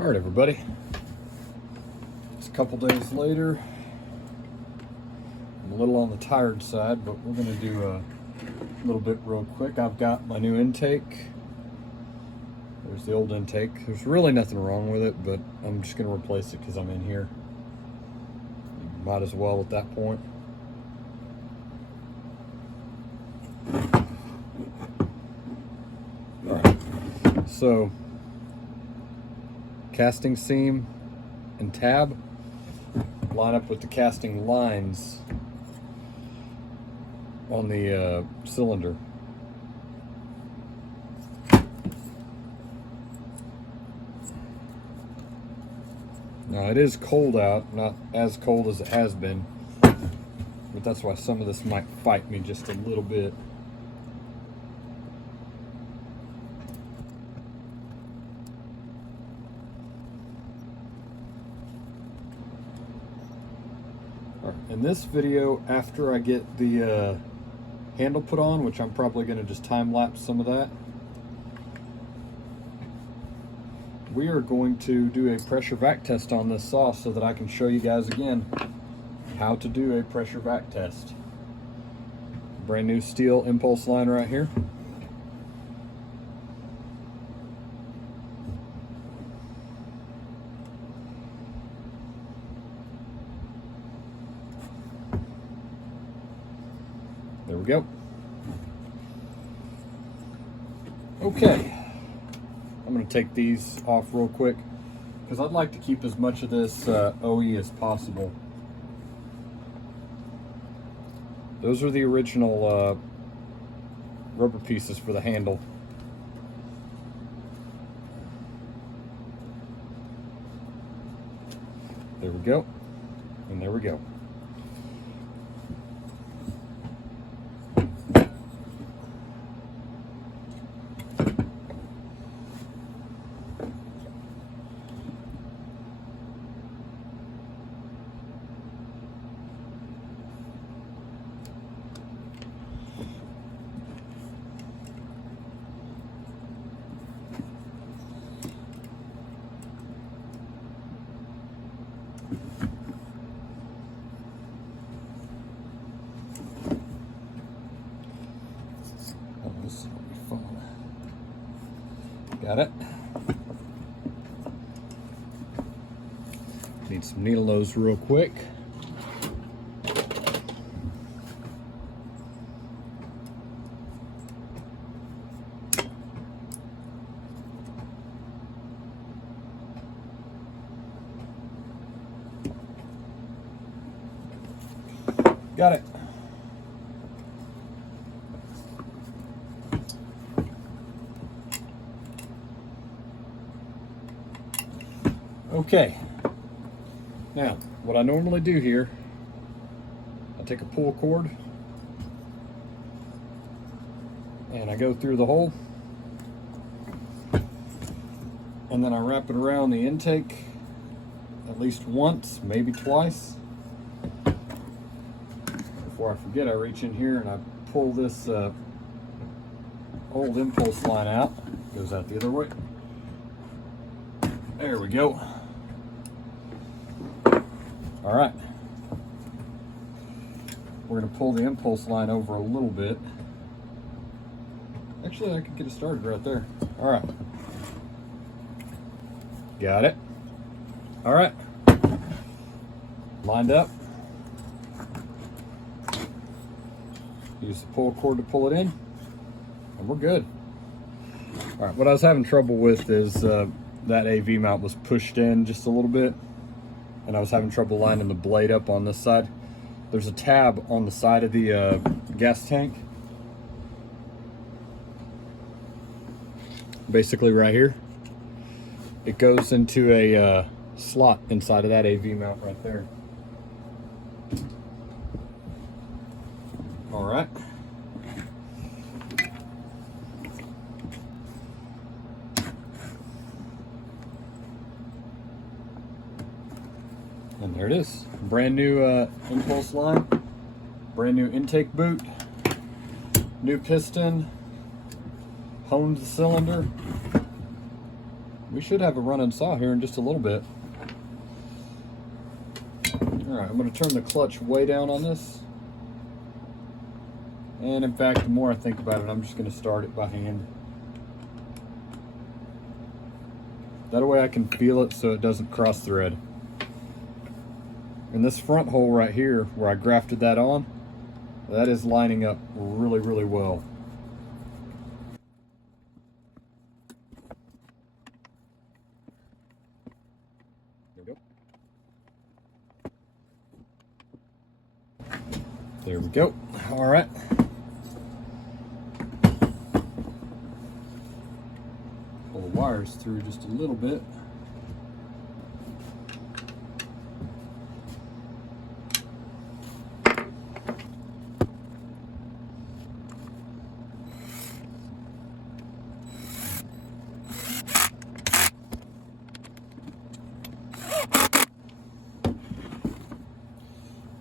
All right, everybody. It's a couple days later. I'm a little on the tired side, but we're going to do a little bit real quick. I've got my new intake. There's the old intake. There's really nothing wrong with it, but I'm just going to replace it because I'm in here. Might as well at that point. All right. So, casting seam and tab line up with the casting lines on the cylinder. Now it is cold out, not as cold as it has been, but that's why some of this might fight me just a little bit. In this video, after I get the handle put on, which I'm probably going to just time-lapse some of that, we are going to do a pressure vac test on this saw so that I can show you guys again how to do a pressure vac test. Brand new steel impulse line right here. There we go. Okay, I'm going to take these off real quick because I'd like to keep as much of this OE as possible. Those are the original rubber pieces for the handle. There we go, and there we go. This will be fun. Got it. Need some needle nose real quick. Got it. Okay, now what I normally do here, I take a pull cord and I go through the hole and then I wrap it around the intake at least once, maybe twice. Before I forget, I reach in here and I pull this old impulse line out. Goes out the other way. There we go. All right, we're going to pull the impulse line over a little bit. Actually, I could get it started right there. All right, got it. All right, lined up. Use the pull cord to pull it in, and we're good. All right, what I was having trouble with is that AV mount was pushed in just a little bit, and I was having trouble lining the blade up on this side. There's a tab on the side of the gas tank, basically right here. It goes into a slot inside of that AV mount right there. All right. And there it is. Brand new impulse line, brand new intake boot, new piston, honed the cylinder. We should have a running saw here in just a little bit. All right, I'm going to turn the clutch way down on this. And in fact, the more I think about it, I'm just going to start it by hand. That way I can feel it so it doesn't cross thread. And this front hole right here, where I grafted that on, that is lining up really, really well. There we go. There we go. All right. Pull the wires through just a little bit.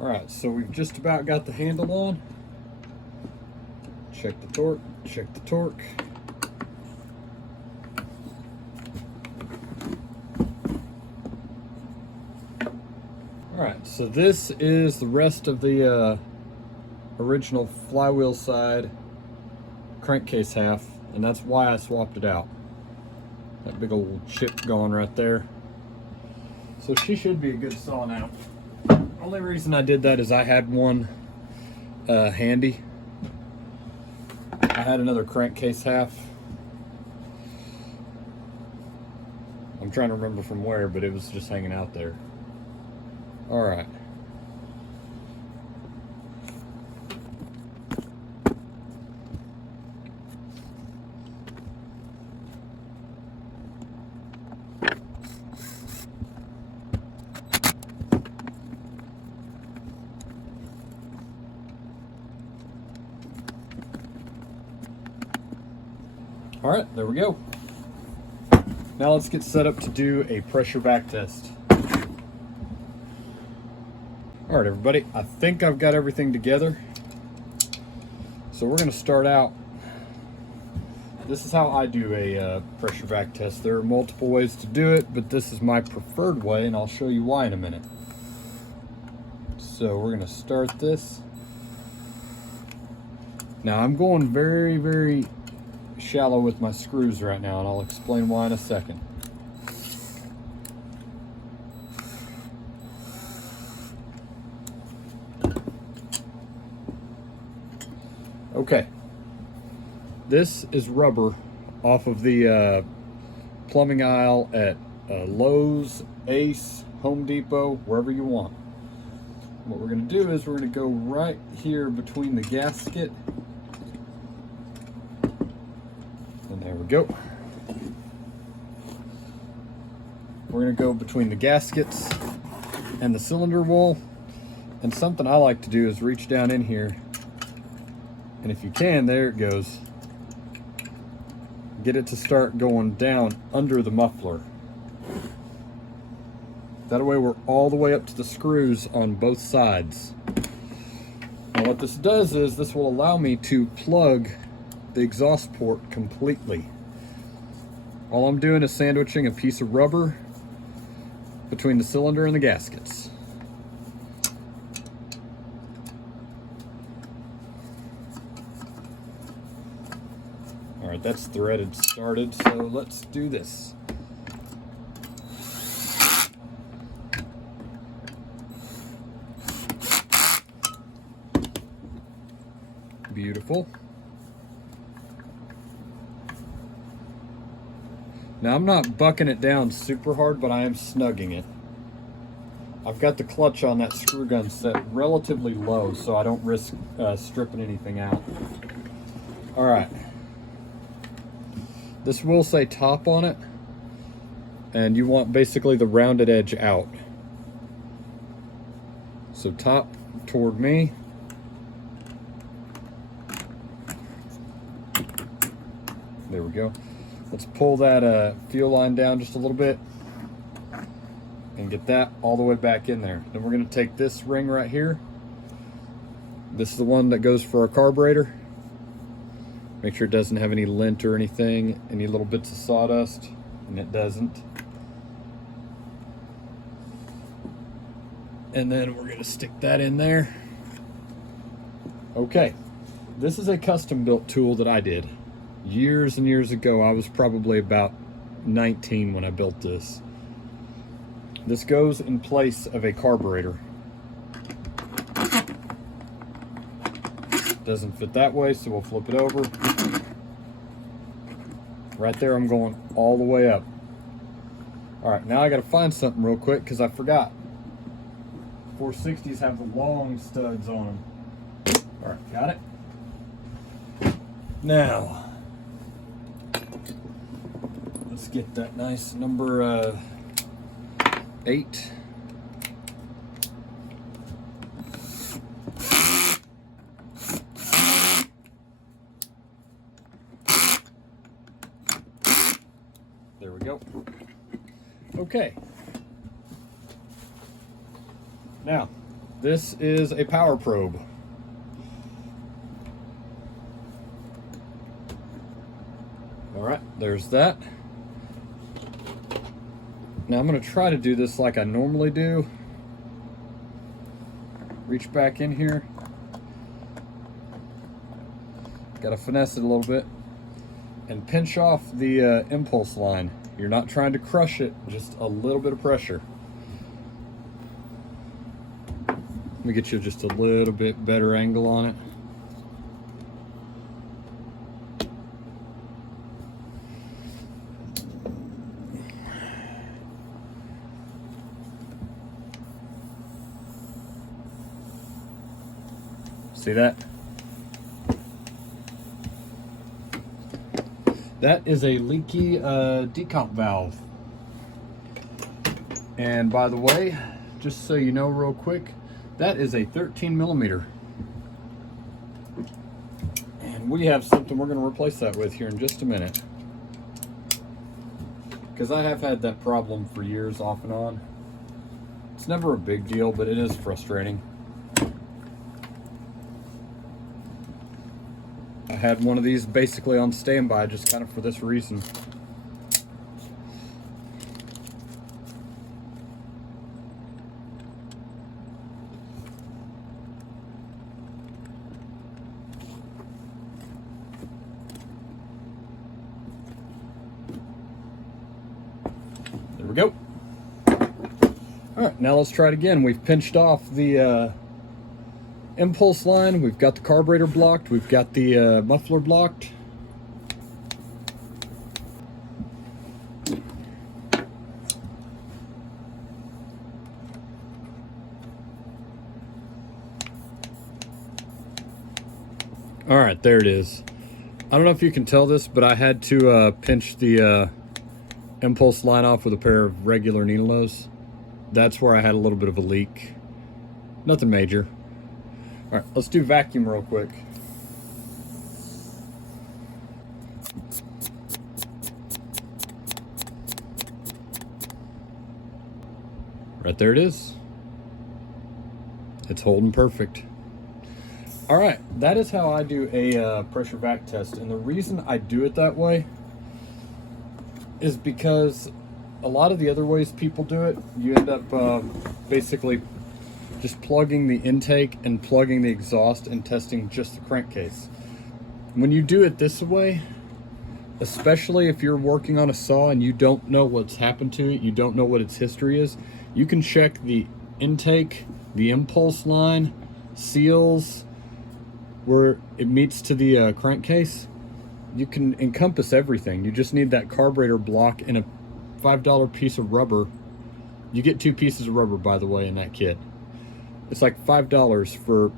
All right, so we've just about got the handle on. Check the torque, check the torque. All right, so this is the rest of the original flywheel side crankcase half, and that's why I swapped it out. That big old chip going right there. So she should be a good saw now. Only reason I did that is I had one handy. I had another crankcase half. I'm trying to remember from where, but it was just hanging out there. All right. All right, there we go. Now let's get set up to do a pressure vac test. All right, everybody, I think I've got everything together. So we're gonna start out. This is how I do a pressure vac test. There are multiple ways to do it, but this is my preferred way, and I'll show you why in a minute. So we're gonna start this. Now I'm going very, very shallow with my screws right now, and I'll explain why in a second. Okay, this is rubber off of the plumbing aisle at Lowe's, Ace, Home Depot, wherever you want. What we're going to do is we're going to go right here between the gasket. And there we go. We're going to go between the gaskets and the cylinder wall. And something I like to do is reach down in here. And if you can, there it goes. Get it to start going down under the muffler. That way we're all the way up to the screws on both sides. Now what this does is this will allow me to plug the exhaust port completely. All I'm doing is sandwiching a piece of rubber between the cylinder and the gaskets. All right, that's threaded started, so let's do this. Beautiful. Now I'm not bucking it down super hard, but I am snugging it. I've got the clutch on that screw gun set relatively low, so I don't risk stripping anything out. All right. This will say top on it, and you want basically the rounded edge out. So top toward me. There we go. Let's pull that fuel line down just a little bit and get that all the way back in there. Then we're going to take this ring right here. This is the one that goes for our carburetor. Make sure it doesn't have any lint or anything, any little bits of sawdust. And and it doesn't. And then we're gonna stick that in there. Okay, this is a custom built tool that I did years and years ago. I was probably about 19 when I built this. This goes in place of a carburetor. Doesn't fit that way, so we'll flip it over. Right there, I'm going all the way up. All right, now I gotta find something real quick because I forgot. 460s have the long studs on them. All right, got it. Now, let's get that nice number 8. There we go. Okay. Now, this is a power probe. All right, there's that. Now I'm going to try to do this like I normally do. Reach back in here. Got to finesse it a little bit. And pinch off the impulse line. You're not trying to crush it, just a little bit of pressure. Let me get you just a little bit better angle on it. See that? That is a leaky decomp valve. And by the way, just so you know real quick, that is a 13 millimeter. And we have something we're going to replace that with here in just a minute. Because I have had that problem for years off and on. It's never a big deal, but it is frustrating. I had one of these basically on standby just kind of for this reason. There we go. All right, now let's try it again. We've pinched off the impulse line, we've got the carburetor blocked, we've got the muffler blocked. All right, there it is. I don't know if you can tell this, but I had to pinch the impulse line off with a pair of regular needle nose. That's where I had a little bit of a leak. Nothing major. All right, let's do vacuum real quick. Right there it is. It's holding perfect. All right, that is how I do a pressure vac test. And the reason I do it that way is because a lot of the other ways people do it, you end up basically just plugging the intake and plugging the exhaust and testing just the crankcase. When you do it this way, especially if you're working on a saw and you don't know what's happened to it, you don't know what its history is, you can check the intake, the impulse line, seals, where it meets to the crankcase. You can encompass everything. You just need that carburetor block and a $5 piece of rubber. You get 2 pieces of rubber, by the way, in that kit. It's like $5 for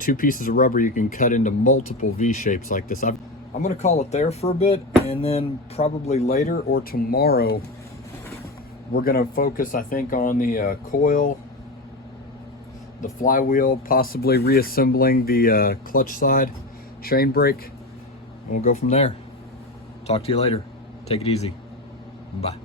2 pieces of rubber. You can cut into multiple V shapes like this. I'm gonna call it there for a bit, and then probably later or tomorrow we're gonna focus, I think, on the coil, the flywheel, possibly reassembling the clutch side, chain brake, and we'll go from there. Talk to you later. Take it easy. Bye.